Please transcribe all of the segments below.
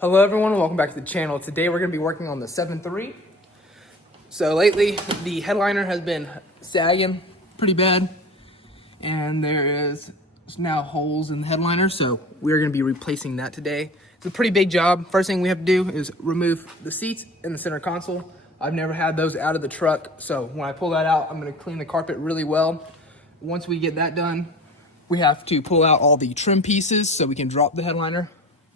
Hello everyone, welcome back to the channel. Today we're going to be working on the 7.3. So lately the headliner has been sagging pretty bad and there is now holes in the headliner, so we're going to be replacing that today. It's a pretty big job. First thing we have to do is remove the seats in the center console. I've never had those out of the truck, so when I pull that out I'm going to clean the carpet really well. Once we get that done, we have to pull out all the trim pieces so we can drop the headliner.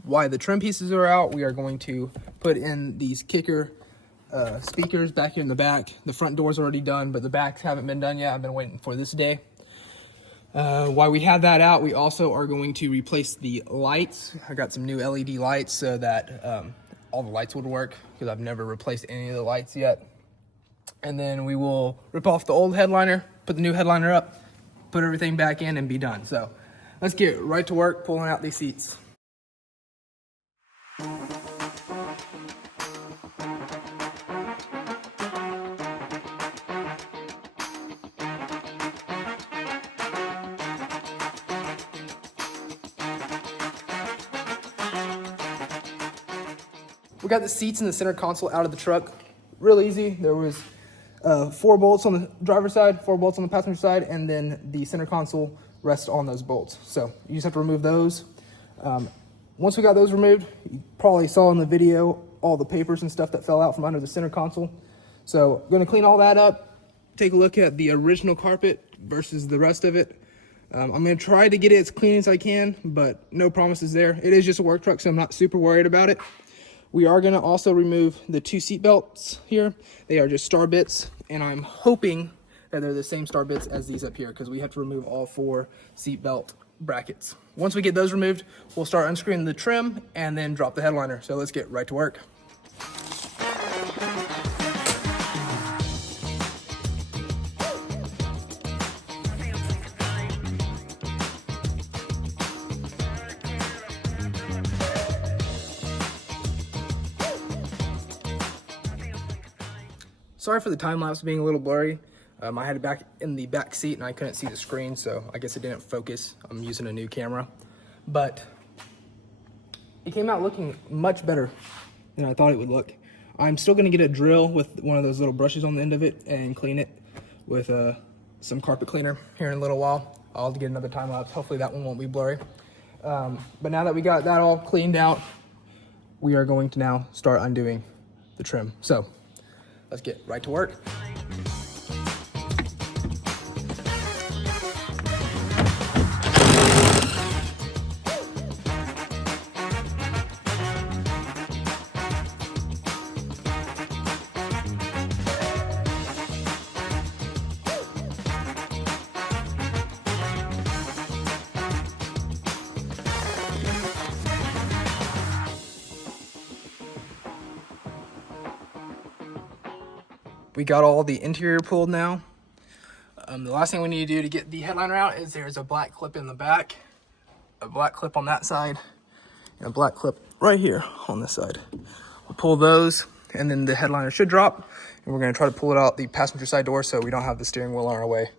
While the trim pieces are out, we are going to put in these kicker speakers back here in the back. The front door's already done, but the backs haven't been done yet. I've been waiting for this day. While we have that out, we also are going to replace the lights. I got some new LED lights so that all the lights would work, because I've never replaced any of the lights yet. And then we will rip off the old headliner, put the new headliner up, put everything back in, and be done. So let's get right to work pulling out these seats. We got the seats in the center console out of the truck. Real easy. There was 4 bolts on the driver's side, 4 bolts on the passenger side, and then the center console rests on those bolts. So you just have to remove those. Once we got those removed, you probably saw in the video all the papers and stuff that fell out from under the center console. So I'm gonna clean all that up, take a look at the original carpet versus the rest of it. I'm gonna try to get it as clean as I can, but no promises there. It is just a work truck, so I'm not super worried about it. We are gonna also remove the 2 seat belts here. They are just star bits, and I'm hoping that they're the same star bits as these up here, because we have to remove all 4 seat belt brackets. Once we get those removed, we'll start unscrewing the trim and then drop the headliner. So let's get right to work. Sorry for the time lapse being a little blurry. I had it back in the back seat and I couldn't see the screen, so I guess it didn't focus. I'm using a new camera, but it came out looking much better than I thought it would look. I'm still gonna get a drill with one of those little brushes on the end of it and clean it with some carpet cleaner here in a little while. I'll get another time lapse. Hopefully that one won't be blurry. But now that we got that all cleaned out, we are going to now start undoing the trim. So let's get right to work. We got all the interior pulled now. The last thing we need to do to get the headliner out is there's a black clip in the back, a black clip on that side, and a black clip right here on this side. We'll pull those and then the headliner should drop, and we're gonna try to pull it out the passenger side door so we don't have the steering wheel on our way.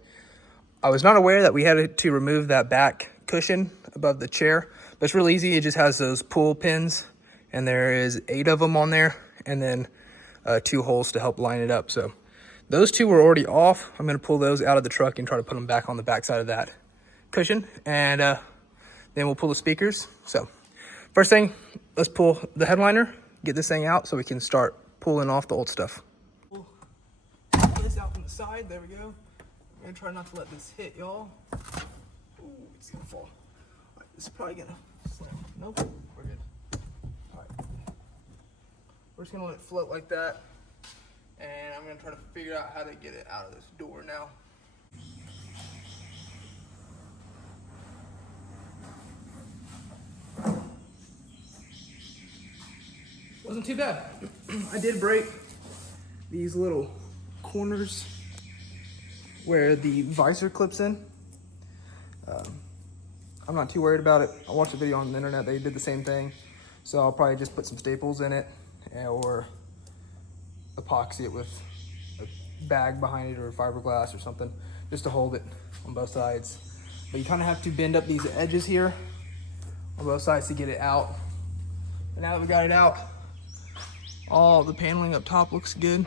I was not aware that we had to remove that back cushion above the chair, but it's really easy. It just has those pull pins and there is 8 of them on there, and then 2 holes to help line it up. So those 2 were already off. I'm gonna pull those out of the truck and try to put them back on the back side of that cushion, and then we'll pull the speakers. So first thing, let's pull the headliner, get this thing out so we can start pulling off the old stuff. Pull this out from the side, there we go. I'm gonna try not to let this hit y'all. Ooh, it's gonna fall. All right, this is probably gonna slam. Nope, we're good. All right. We're just gonna let it float like that, and I'm gonna try to figure out how to get it out of this door now. Wasn't too bad. I did break these little corners where the visor clips in. I'm not too worried about it. I watched a video on the internet, they did the same thing. So I'll probably just put some staples in it or epoxy it with a bag behind it or fiberglass or something just to hold it on both sides. But you kind of have to bend up these edges here on both sides to get it out. And now that we got it out, all the paneling up top looks good.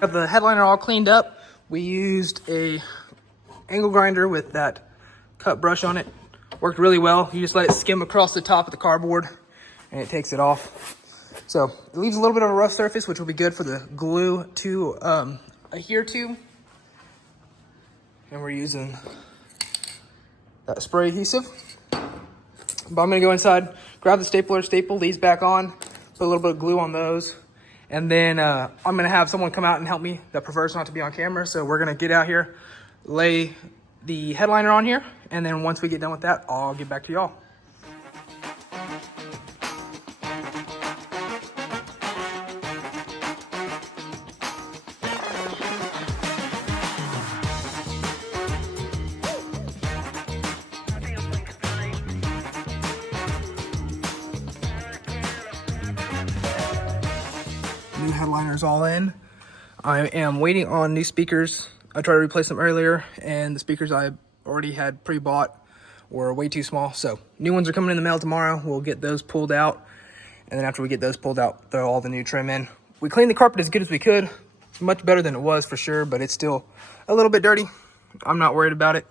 Got the headliner all cleaned up. We used a angle grinder with that cut brush on it. Worked really well. You just let it skim across the top of the cardboard and it takes it off. So it leaves a little bit of a rough surface, which will be good for the glue to adhere to. And we're using that spray adhesive. But I'm gonna go inside, grab the stapler, staple these back on, put a little bit of glue on those. And then I'm gonna have someone come out and help me that prefers not to be on camera. So we're gonna get out here, lay the headliner on here, and then once we get done with that, I'll get back to y'all. New headliners all in. I am waiting on new speakers. I tried to replace them earlier, and the speakers I already had pre-bought were way too small. So new ones are coming in the mail tomorrow. We'll get those pulled out, and then after we get those pulled out, throw all the new trim in. We cleaned the carpet as good as we could. It's much better than it was for sure, but it's still a little bit dirty. I'm not worried about it.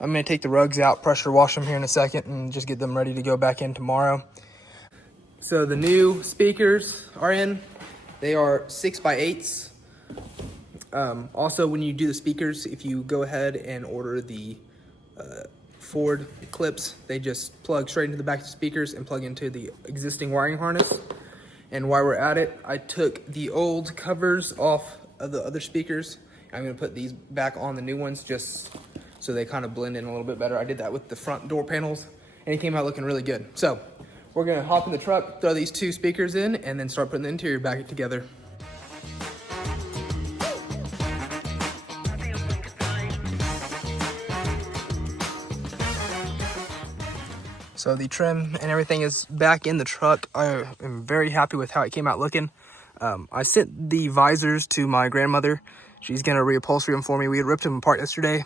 I'm gonna take the rugs out, pressure wash them here in a second, and just get them ready to go back in tomorrow. So the new speakers are in. They are 6x8s. Also, when you do the speakers, if you go ahead and order the Ford clips, they just plug straight into the back of the speakers and plug into the existing wiring harness. And while we're at it, I took the old covers off of the other speakers. I'm gonna put these back on the new ones just so they kind of blend in a little bit better. I did that with the front door panels and it came out looking really good. So we're gonna hop in the truck, throw these two speakers in, and then start putting the interior back together. So the trim and everything is back in the truck. I am very happy with how it came out looking. I sent the visors to my grandmother. She's gonna reupholstery them for me. We had ripped them apart yesterday,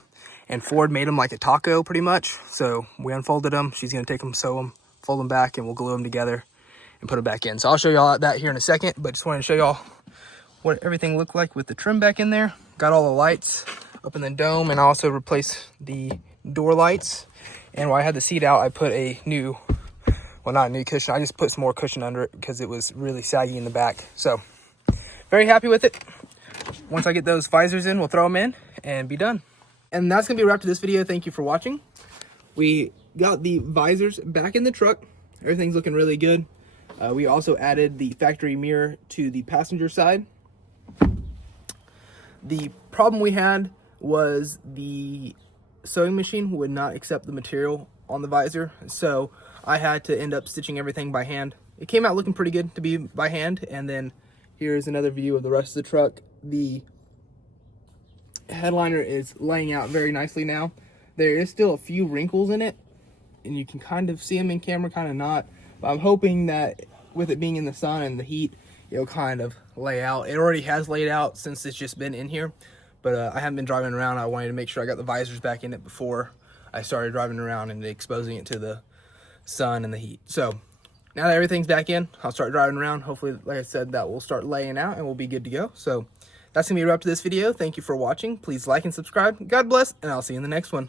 and Ford made them like a taco pretty much. So we unfolded them. She's gonna take them, sew them, fold them back, and we'll glue them together and put them back in. So I'll show y'all that here in a second, but just wanted to show y'all what everything looked like with the trim back in there. Got all the lights up in the dome, and I also replaced the door lights. And while I had the seat out, I put a new, well, not a new cushion, I just put some more cushion under it because it was really saggy in the back. So very happy with it. Once I get those visors in, we'll throw them in and be done. And that's gonna be a wrap to this video. Thank you for watching. We got the visors back in the truck. Everything's looking really good. We also added the factory mirror to the passenger side. The problem we had was the sewing machine would not accept the material on the visor, so I had to end up stitching everything by hand. It came out looking pretty good to be by hand. And then here's another view of the rest of the truck. The headliner is laying out very nicely now. There is still a few wrinkles in it, and you can kind of see them in camera, kind of not. But I'm hoping that with it being in the sun and the heat, it'll kind of lay out. It already has laid out since it's just been in here, but I haven't been driving around. I wanted to make sure I got the visors back in it before I started driving around and exposing it to the sun and the heat. So now that everything's back in, I'll start driving around. Hopefully, like I said, that will start laying out and we'll be good to go. So that's gonna be a wrap to this video. Thank you for watching. Please like and subscribe. God bless, and I'll see you in the next one.